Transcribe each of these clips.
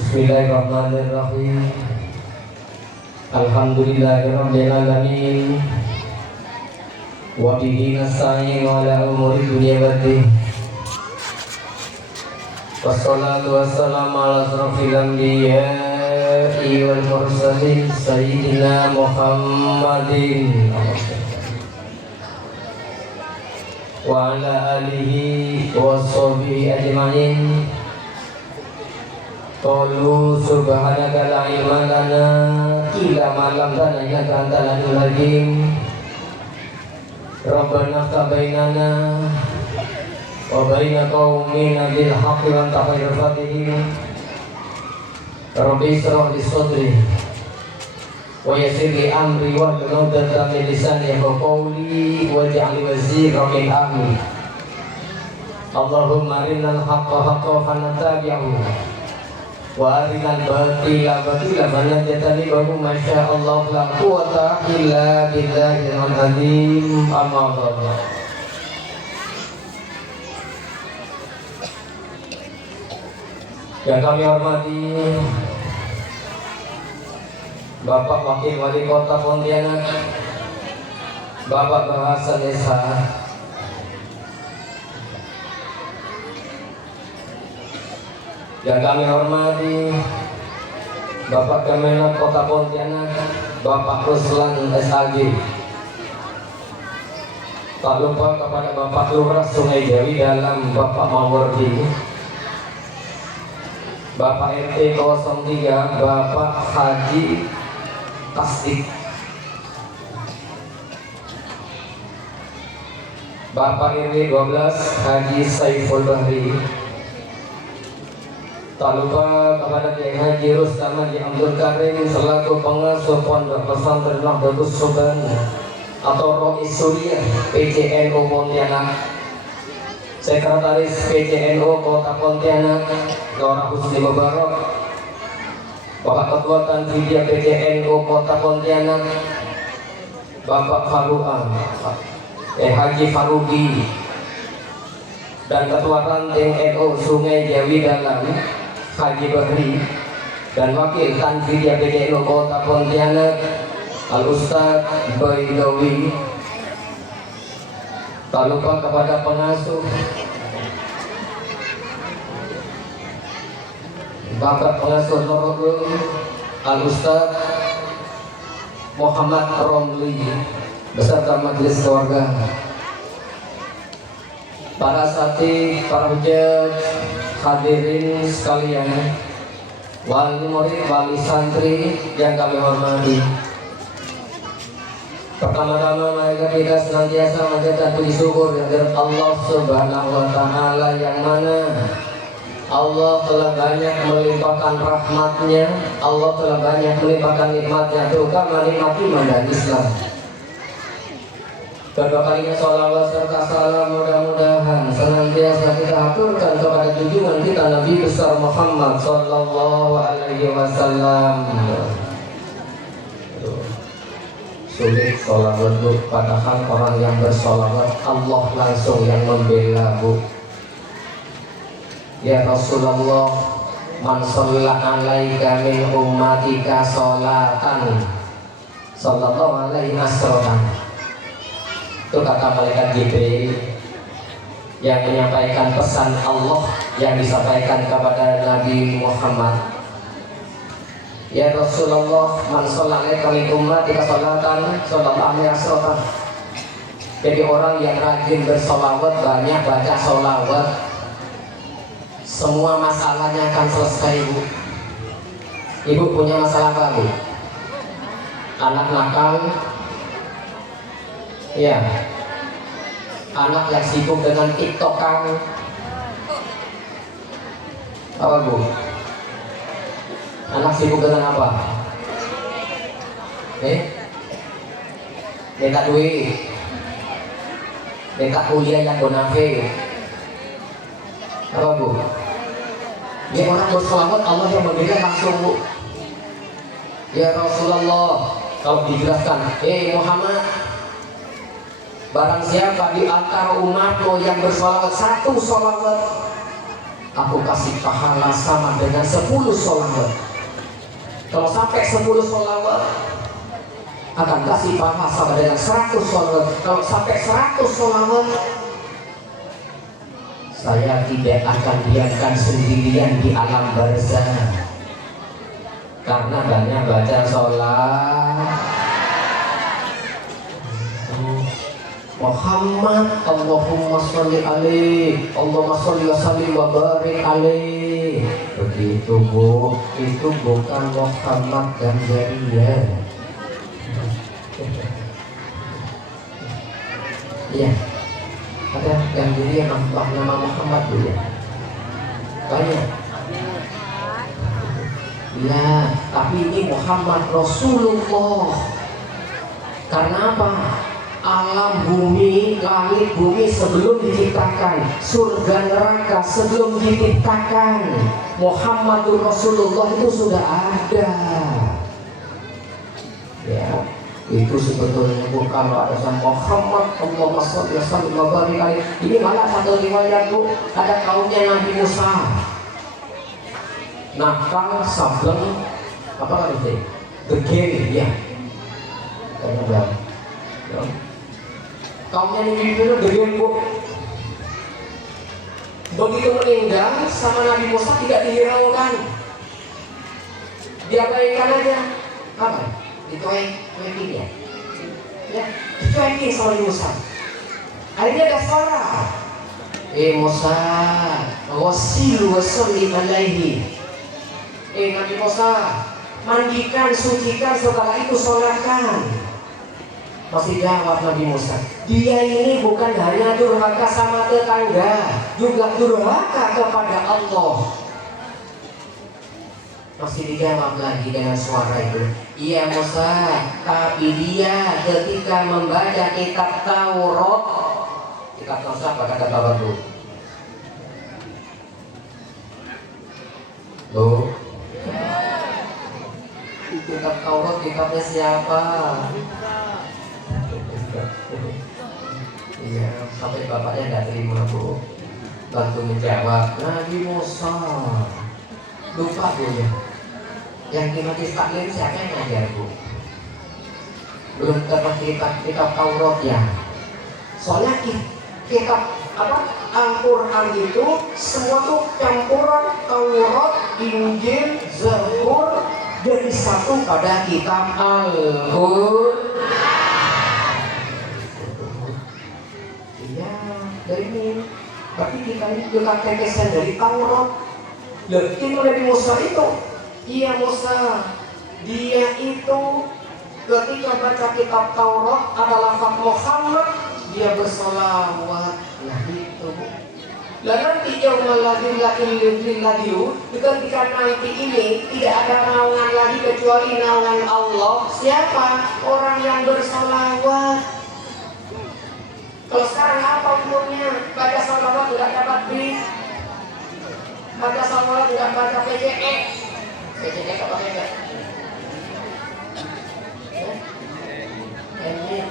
Bismillahirrahmanirrahim. Alhamdulillahirabbil alamin. Wa bihi nasta'in ala umuri dunya waddin. Wassalatu wassalamu ala asrofil anbiya'i wal mursalin sayyidina Muhammadin wa ala alihi wa sahbihi ajma'in. Qalu subhanaka la ilma lana illa ma 'allamtana innaka antal alimul hakim. Rabbana iftah bainana wa baina qaumina bil haqqi wa anta khairul fatihin. Rabbi ishrah li sadri wa yassir li amri wahlul 'uqdatam min lisani yafqahu qawli waj'al waziran min ahli. Allahumma arinal haqqa haqqan fanattabi'hu wa arinal batila batila fanajtanibahu masya Allah la quwwata illa billahil azim. Amma ba'du. Yang kami hormati Bapak Wakil Wali Kota Pontianak, Bapak Bahasa Desa, yang kami hormati Bapak Kemenak Kota Pontianak, Bapak Ruslan SAG, tak lupa kepada Bapak Lurah Sungai Dewi Dalam, Bapak Mawardi, Bapak RT 03, Bapak Haji Tasdik, Bapak RW 12 Haji Saiful Bahri. Tak lupa kepada Kiai Haji Rustam Haji Abdul Karim selaku pengasuh Pondok Pesantren Nahdlatul Soban atau Rois Suriah PCNU Pontianak, Sekretaris PCNU Kota Pontianak Dora Husni Mubarak, Bapak Ketua Tanfidia PCNU Kota Pontianak Bapak Faruan Haji Farugi, dan Ketua Ranting NU Sungai Jawi Dalam Haji Bahri, dan Wakil Tanfidia PCNU Kota Pontianak Al Ustaz Baidawi. Tak lupa kepada pengasuh Bapak Pengasuh Nurul Al Ustaz Muhammad Romli beserta majelis keluarga, para sati, para hujat, hadirin sekalian, wali murid, wali santri yang kami hormati. Pertama-tama mari kita senantiasa menjadikan puji syukur kehadirat Allah Subhanahu wa Ta'ala, yang mana Allah telah banyak melimpahkan rahmatnya, Allah telah banyak melimpahkan nikmatnya, terutama nikmat iman dan Islam. Kedua kalinya sholawat serta salam mudah-mudahan senantiasa kita aturkan kepada junjungan kita Nabi besar Muhammad Sallallahu Alaihi Wasallam. Sulit sholawat bu, padahal orang yang bersholawat Allah langsung yang membela bu. Ya Rasulullah, man sholla alaika min ummatika sholatan sallallahu alaihi wasallam. Itu kata malaikat Jibril yang menyampaikan pesan Allah yang disampaikan kepada Nabi Muhammad. Ya Rasulullah, man sholla alaika min ummatika sholatan sallallahu alaihi wasallam. Jadi orang yang rajin bersolawat, banyak baca solawat, semua masalahnya akan selesai bu. Ibu punya masalah apa bu? Anak nakal, ya, anak yang sibuk dengan tiktokan, apa bu? Anak sibuk dengan apa? Minta duit, minta kuliah yang bonafé, apa bu? Ya orang berselawat Allah yang memberikan langsung bu. Ya Rasulullah, kalau dijelaskan, Muhammad, barang siapa di antara umatmu yang bersolawat satu solawat aku kasih pahala sama dengan 10 sholawat. Kalau sampai 10 sholawat, akan kasih pahala sama dengan 100 sholawat. Kalau sampai 100 sholawat, saya tidak akan biarkan sendirian di alam barzah, karena banyak baca sholat Muhammad, Allahumma sholli alaih, Allahumma sholli wa sallim wa barik alaih. Begitu Bu, itu bukan Muhammad Ganjaria. Iya, ada Ganjaria nama Muhammad Bu ya? Banyak. Ya, tapi ini Muhammad Rasulullah. Karena apa? Alam bumi, langit bumi sebelum diciptakan, surga neraka sebelum diciptakan, Muhammadur Rasulullah itu sudah ada. Ya, itu sebetulnya Bu, kalau ada sama Muhammad, Allahumma sholli wa sallim wa barik alaihi. Ini malah satu riwayat Bu, ada kaumnya Nabi Musa. Nakal, sableng, apa lagi sih? Degil, ya. Kayaknya udah. Ya. Kaumnya Nabi Musa degil Bu. Begitu meninggal sama Nabi Musa tidak dihiraukan, diabaikan aja. Apa? Dicuekin ya? Ya, dicuekin sama Nabi Musa. Akhirnya ada suara, Musa, wasilu wasallim alaihi. Nabi Musa, mandikan, sucikan, setelah itu sholatkan. Masih jawab Nabi Musa, dia ini bukan hanya durhaka sama tetangga, juga durhaka kepada Allah. Masih dijawab lagi dengan suara itu, iya Musa, tapi dia ketika membaca kitab Taurat, kitab Taurat apa kata Bapak Bu? Loh, kitab Taurat kitabnya siapa? Iya, sampai bapaknya nggak terima Bu, bantu menjawab Nabi Musa. Lupa Bu ya, yang kimatis taklim siapa yang ngajar Bu? Belum dapat kitab Taurat ya. Soalnya kitab apa Al-Quran itu semua tuh campuran Taurat, Injil, Zabur jadi satu pada kitab Al-Quran. Dari ini, berarti kita ini juga tetesan dari Taurat. Itu Nabi Musa itu, iya Musa, dia itu ketika baca kitab Taurat ada lafaz Muhammad, dia bersolawat. Nah itu. Dan nanti yaumal ladzi ketika nanti ini tidak ada naungan lagi kecuali naungan Allah. Siapa? Orang yang bersolawat. Kalau sekarang apa umurnya? Baca salawat tidak dapat bis, baca salawat tidak baca PCE. PCE apa enggak? Ini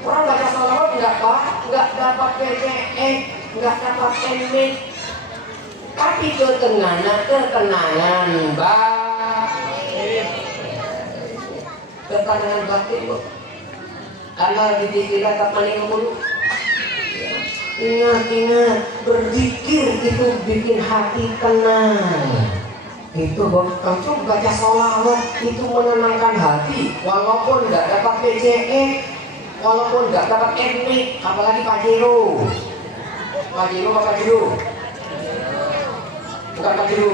orang baca salawat enggak dapat PCE, enggak dapat MB. Tapi ketenangan batin. Allah dipikirkan kapan dulu. Ingat, berzikir itu bikin hati tenang. Itu kalau baca sholawat itu menenangkan hati, walaupun tidak dapat PCE, walaupun tidak dapat MI, apalagi Pajero. Pajero apa Pajero? Bukan Pajero.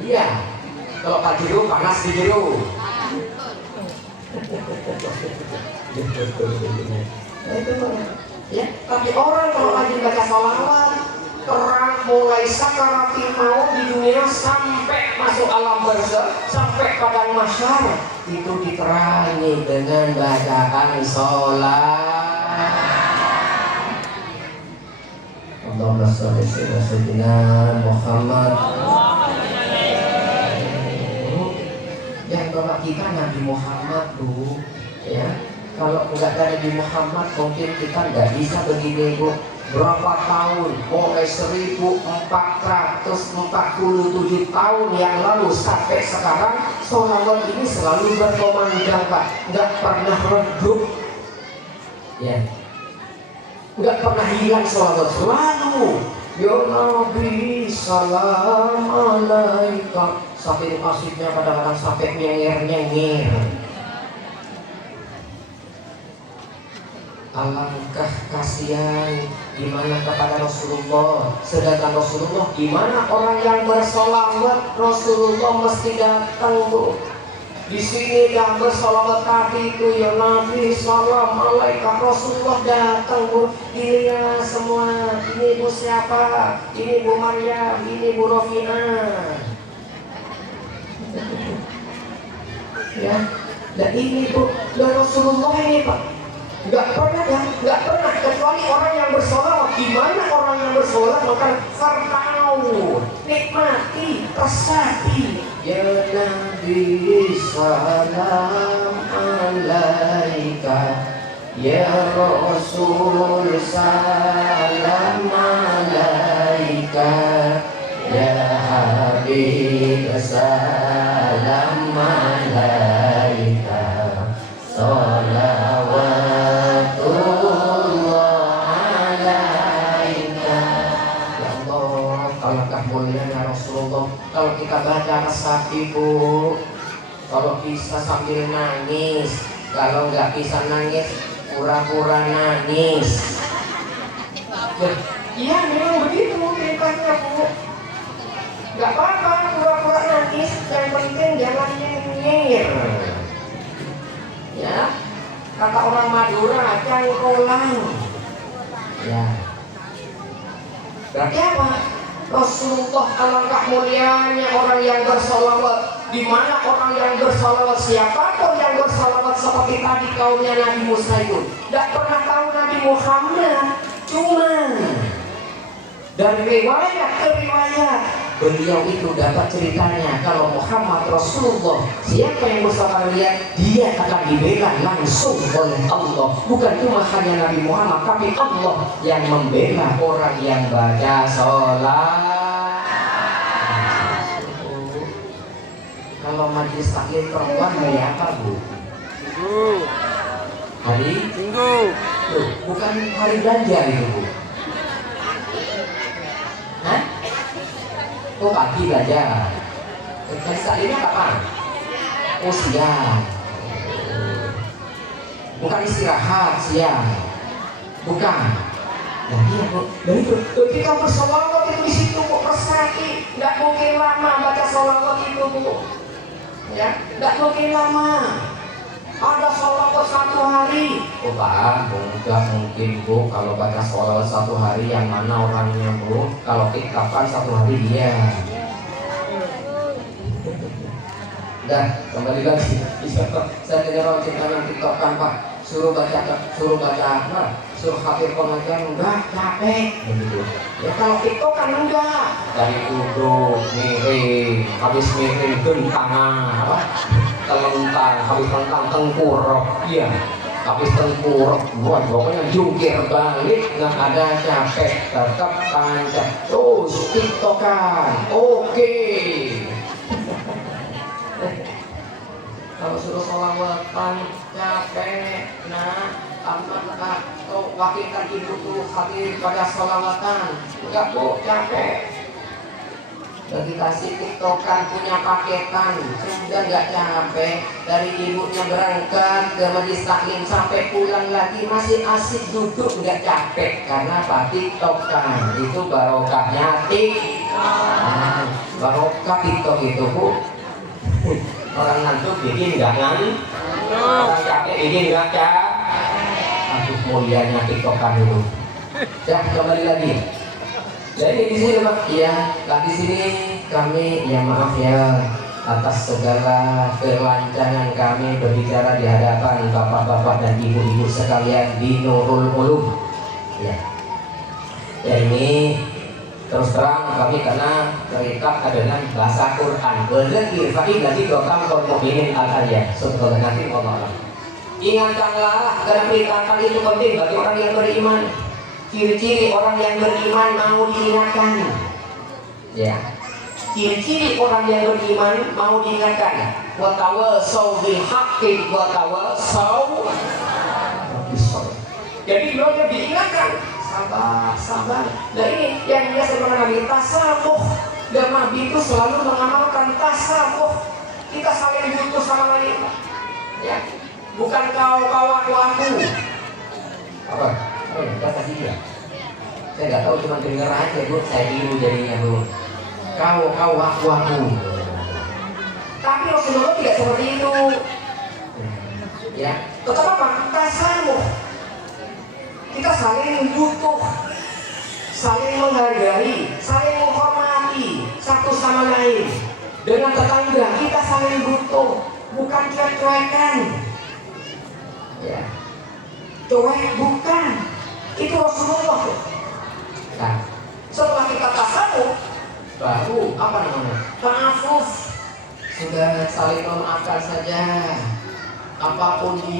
Iya, kalau Pajero panas di jero. Ya, tapi orang kalau lagi baca sholawat terang mulai sakaratil maut di dunia sampai masuk alam barzah, sampai padang mahsyar itu diterangi dengan bacaan sholat. Allahumma sholli ala sayyidina Muhammad. Yang bapak kita Nabi Muhammad Bu, ya. Kalau nggak ada Nabi Muhammad mungkin kita nggak bisa begini Bu. berapa tahun, mulai 1447 tahun yang lalu sampai sekarang, sholawat ini selalu berkomandang Pak, nggak pernah redup, ya, nggak pernah hilang sholawat, selalu ya Nabi salam alaika, sampai asiknya kadang-kadang sampai nyengir-nyengir. Alangkah kasihan gimana kepada Rasulullah, sedangkan Rasulullah gimana orang yang bersolawat, Rasulullah mesti datang Bu. Di sini dah bersolawat tadi itu ya Nabi salam alaika, Rasulullah datang Bu. Dilihat semua, ini Bu siapa, ini Bu Maryam, ini Bu Rofi'ah, ya. Dan ini Bu, dan Rasulullah ini Pak, nggak pernah ya, nggak pernah kecuali orang yang bersolawat. Gimana orang yang bersolawat? Maka fartau, nikmati, resapi. Ya Nabi salam alaika, ya Rasul salam alaika, ya Habib salam alaika, salawatullah alaika. Ya Allah, alangkah mulianya Rasulullah. Kalau kita baca resapi Bu, kalau bisa sambil nangis, kalau nggak bisa nangis pura-pura nangis. Iya memang begitu perintahnya Bu. Nggak apa-apa pura-pura nangis, yang penting jangan nyengir. Ya, kata orang Madura, cangkolan. Ya. Berarti apa? Rasulullah alangkah mulianya orang yang bersolawat. Di mana orang yang bersolawat? Siapapun yang bersolawat seperti tadi kaumnya Nabi Musa itu, tidak pernah tahu Nabi Muhammad. Cuman dari riwayat ke riwayat, beliau itu dapat ceritanya kalau Muhammad Rasulullah, siapa yang bersama lihat, dia akan dibela langsung oleh Allah. Bukan cuma hanya Nabi Muhammad, tapi Allah yang membela orang yang baca sholat. Kalau majlis taklim perempuan hari apa Bu? Minggu. Hari? Minggu. Bukan hari belanja itu Bu. Hah? Oh pagi belajar. Taklimnya kapan? Oh siang. Bukan istirahat siang. Bukan. Nah iya Bu. Jadi ketika bersolawat itu di situ kok resapi. Nggak mungkin lama baca solawat itu Bu. Ya, nggak mungkin lama. Ada sholawat 1 hari. Oh Pak, nggak mungkin Bu. Kalau baca sholawat 1 hari yang mana orangnya Bu? Kalau kapan 1 hari dia. Dah, kembali lagi. Saya dengar orang ceritakan TikTokan Pak. Suruh baca apa? Suruh hafir pengajian enggak, capek. Begitu. Ya kalau TikTokan enggak. Dari duduk, miring, habis miring tangan apa? Telentang, habis telentang tengkurap, iya. Habis tengkurap, buat pokoknya jungkir balik, nggak ada capek, tetap tancap. Terus TikTokan, oke. Kalau suruh sholawatan capek, nah amat wakilkan ibu tuh hadir pada sholawatan, enggak Bu, capek. Dan dikasih TikTokan punya paketan, sudah nggak capek. Dari ibunya berangkat ke majelis taklim sampai pulang lagi masih asik duduk, nggak capek. Karena apa? TikTokan itu barokahnya barokah TikTok itu Bu. Orang ngantuk bikin nggak ngantuk, orang capek bikin nggak capek. Aduh mulianya TikTokan itu. Ya kembali lagi. Jadi di sini Pak, ya, di sini kami ya maaf ya atas segala kelancangan kami berbicara di hadapan bapak-bapak dan ibu-ibu sekalian di Nurul Ulum. Ya, ya ini terus terang kami karena terikat dengan bahasa Quran. Berzikir fakir lagi dokam kaum mukminin al-ayat. Subhanallah nanti Allah. Ingatkanlah karena perintahkan itu penting bagi orang yang beriman. Ciri-ciri orang yang beriman mau diingatkan. Ya. Ciri-ciri orang yang beriman mau diingatkan. Wa tawassaw bil haqqi wa tawassaw bis sabr. Jadi beliau diingatkan, sabar, sabar. Nah ini yang biasa mengenai tasamuh. Dan Nabi itu selalu mengamalkan tasamuh. Kita saling butuh sama lain. Ya. Bukan kau aku. Apa? Oh, kita kasih ya. Saya nggak tahu, cuma dengar aja bu. Saya tiru jadinya bu. Kau aku. Tapi Rasulullah tidak seperti itu. Ya. Tetap apa? Tasamuh. Kita saling butuh, saling menghargai, saling menghormati satu sama lain. Dengan tetangga kita saling butuh, bukan cuek-cuekan. Ya. Cuek bukan. Itu Rasulullah. Nah, setelah kita tasamuh, baru apa namanya? Ta'afuf. Sudah saling memaafkan saja. Apapun dia